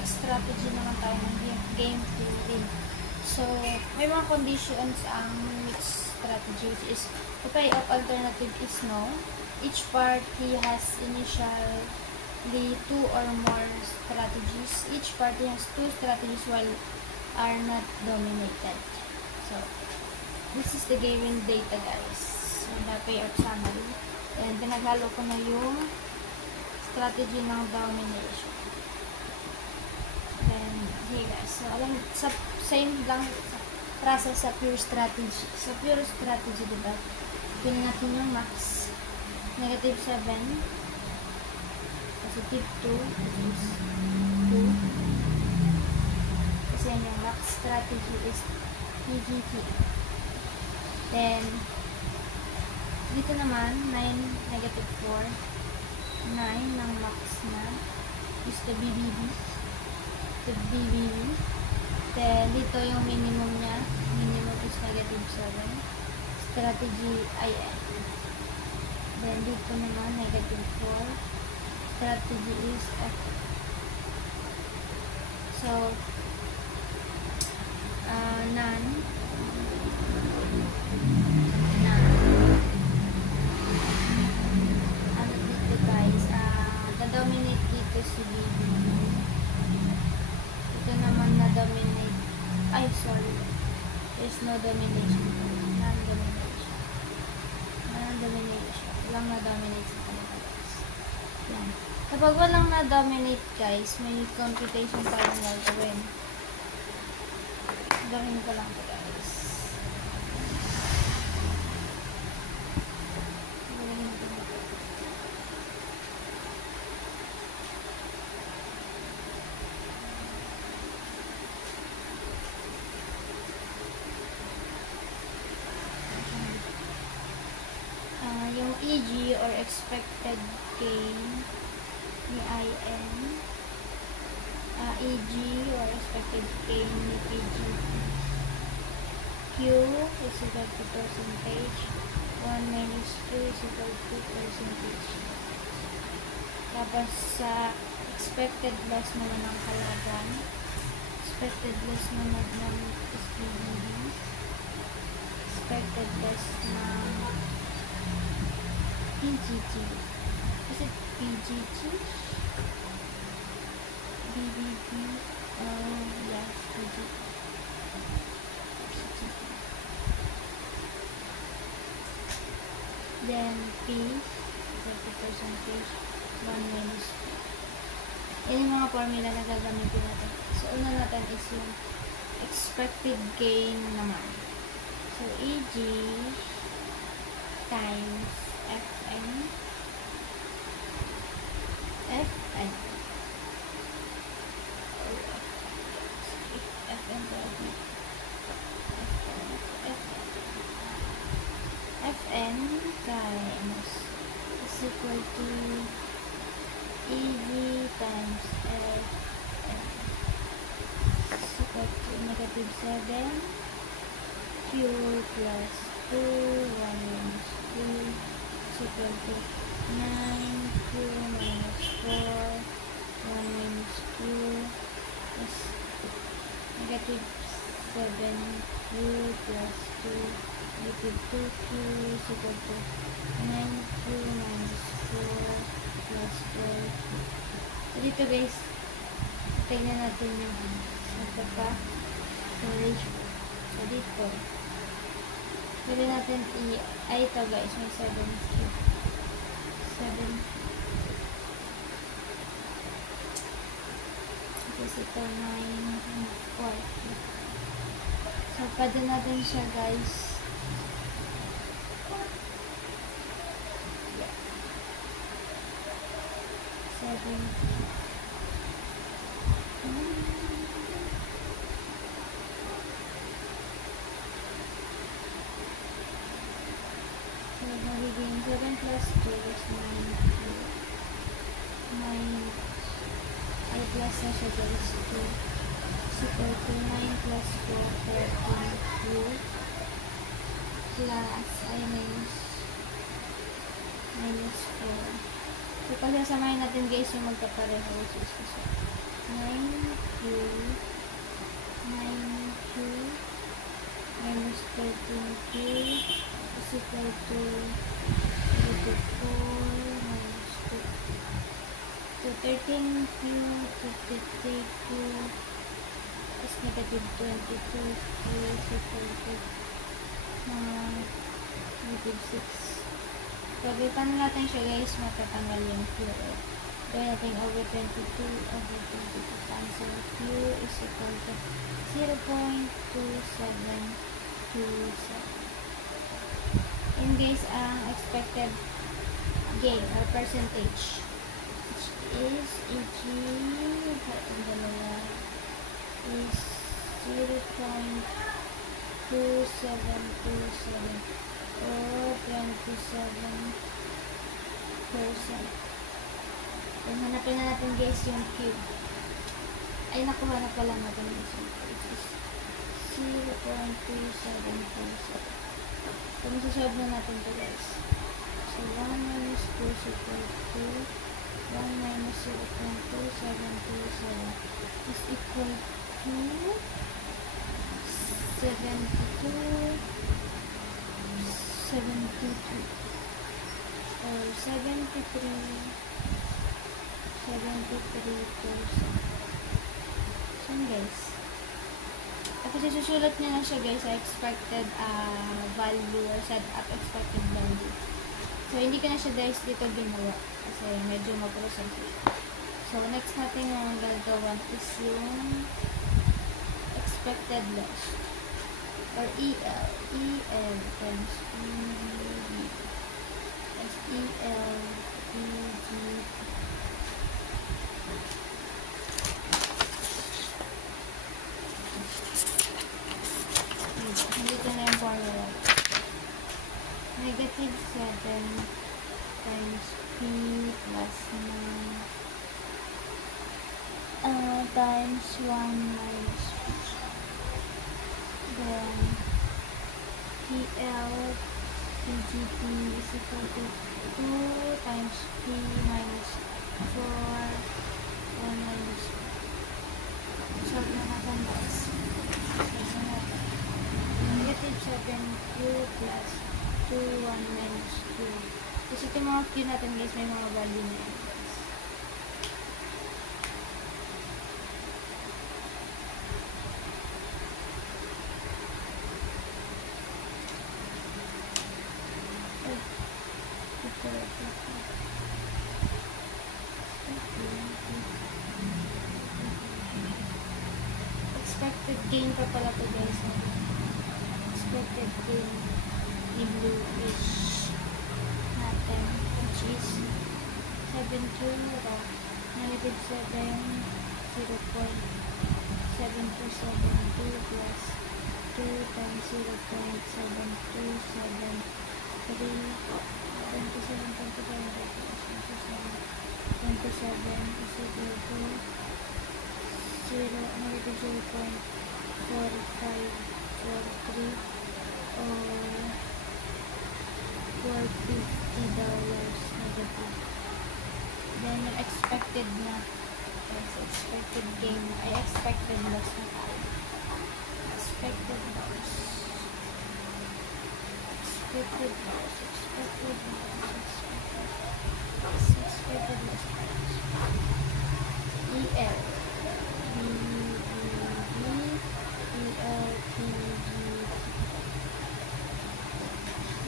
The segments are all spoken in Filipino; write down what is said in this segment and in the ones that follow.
mixed strategy naman tayo ng game theory. So, may mga conditions ang mixed strategy, which is the payoff alternative is no. Each party has initially 2 or more strategies. Each party has 2 strategies while are not dominated. So, this is the given data, guys. So, the payoff summary. And pinaghalo ko na yung strategy ng domination. Then, here guys. So, alam, same lang process sa pure strategy. Sa pure strategy, diba? Pinin natin yung max. Negative 7. Positive 2. Which is 2. Kasi yung max strategy is PGT. Then, dito naman, 9, negative 4. 9 ng max na is the BBB. The BBB. Then, dito yung minimum niya. Minimum is negative 7. Strategy IN. Then, dito naman, negative 4. Strategy is F. So, none. Ano dito guys? Na-dominate dito si BBB. Ito naman na-dominate. Ay, sorry. There's no domination. Non-domination. Non-domination. Walang na-dominate sa kanila guys. Yan. Kapag walang na-dominate guys, may computation pa rin gagawin. Gawin ko lang ito guys. Gawin ko lang. Yung EG or expected gain ni IN, EG or expected gain ni PG. Q is equal to percentage. 1 minus 2 is equal to percentage. Tapos sa expected loss naman ng kalaban, expected loss naman ng SPBB, expected loss ng PGG. Is it PGG? BBB? Oh, yes, PGG. Then P, 30%, 1 minus P. Yan yung mga formula na gagamitin natin. So, una natin is yung expected gain naman. So, EG times FN. FN. FN FN times is equal to EG times FN is equal to negative 7 Q plus 2 1 minus 2 is equal to 9 Q minus 4 1 minus 2 is negative 7 Q plus 2 negative 2Q is equal to 9Q minus 4 plus 12Q. So, dito guys, tingnan natin yung ito pa. Storage ko. So, dito. Pwede natin ay ito guys, may 7Q. 7Q. Tapos ito 9 4Q. So, pwede natin siya guys. So, magiging 7 plus 2 is 9. 9 ay plus na siya guys. 2 is equal to 9 plus 4 13 plus ay minus 4. So, pagsasamahin natin guys yung magkapareho, which is 9q minus 13q is equal to negative 4 minus 2. So 13q to 53q is negative 22q is equal to negative 6. So, paano natin siya guys matatanggal yung q? Gawin natin over 22 over 22 cancel. Q is equal to 0.2727. And guys, ang expected gain or percentage which is EG ang dalawa is 0.2727 or 27%. So, hanapin na natin guys yung Q. Ay, nakuha na pala natin guys yung Q. Which is 0.2727. So, masasolve na natin ito guys. So, 1 minus 2 is equal to 1 minus 0.2727 is equal to 72 or 73%. So, guys. Tapos, isusulat niya na siya, guys, sa expected value or set up expected value. So, hindi ko na siya, guys, dito ginawa. Kasi, medyo ma-process siya. So, next natin yung gagawin is yung expected loss. Or EL. EL times EG. As EL, EG. Dito na yung formula. Negative 7 times P plus 9 times 1 minus P. Then PL PGP is equal to 2 times P minus 4 1 minus P. Solve na natin guys. Solve na natin. Negative 7Q plus 2 1 minus Q. Kasi ito mga Q natin guys, may mga value na yan. Expected gain pa pala po guys. Expected gain ni bluish natin which is 7Q negative 7 0.7272 plus 2 times 0.7273 27 is equal to negative 0.4543 or $450 negative. Then yung expected na expected gain ay expected loss na tayo. Expected loss. Expected loss. EL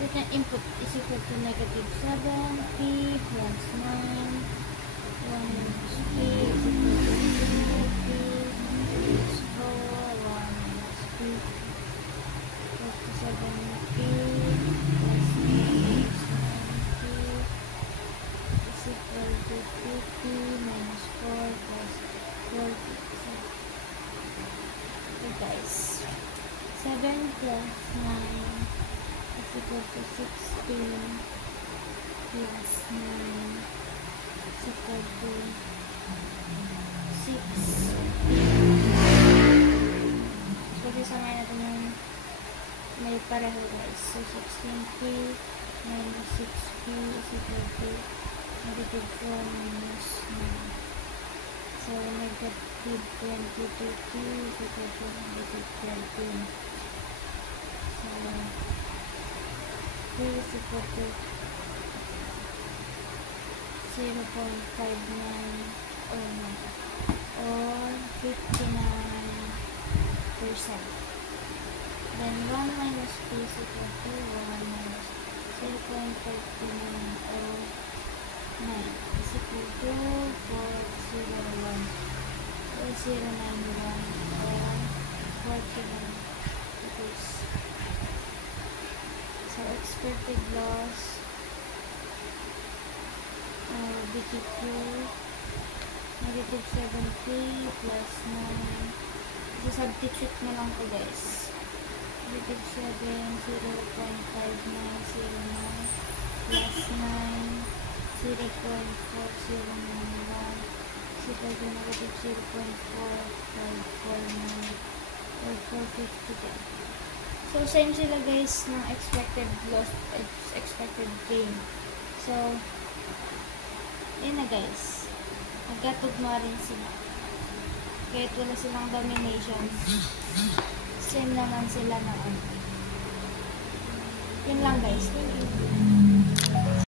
with an input is equal to negative 7P plus 9 1 minus P is equal to 2P minus 4 1 minus P 47P plus 9P is equal to 2P minus 4 plus 4P. Okay guys, 7 plus 9 is equal to 16 plus 9 is equal to 6. So, sasamahin natin yung may pareho guys. So, 16P minus 6P is equal to negative 4 minus 9. So, So, negative 20 to 2 is equal to negative 13. So, 3 is equal to 0.59 or 59%. Then 1 minus 2 is equal to 1 minus 0.59 or 9 is equal to 401 or 091 or 41 degrees. So expected loss BTQ negative 70 plus 9. Substitute mo lang ko guys. Negative 7, 0.5909 plus 9, 0.4091 is equal to negative 0.4549 or 450 din. So, same sila guys ng expected loss, expected gain. So, yun na guys. Magkatugma rin sila. Kahit wala silang domination, same naman sila na ano. Yun lang guys. Thank you.